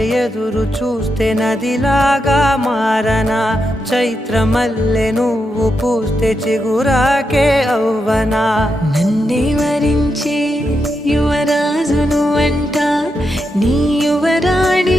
ఎదురు చూస్తే నదిలాగా మారనా, చైత్రమల్లె నువ్వు పూస్తే చిగురాకే అవ్వనా. నన్నే వరించే యువరాజును అంట నీ యువరాణి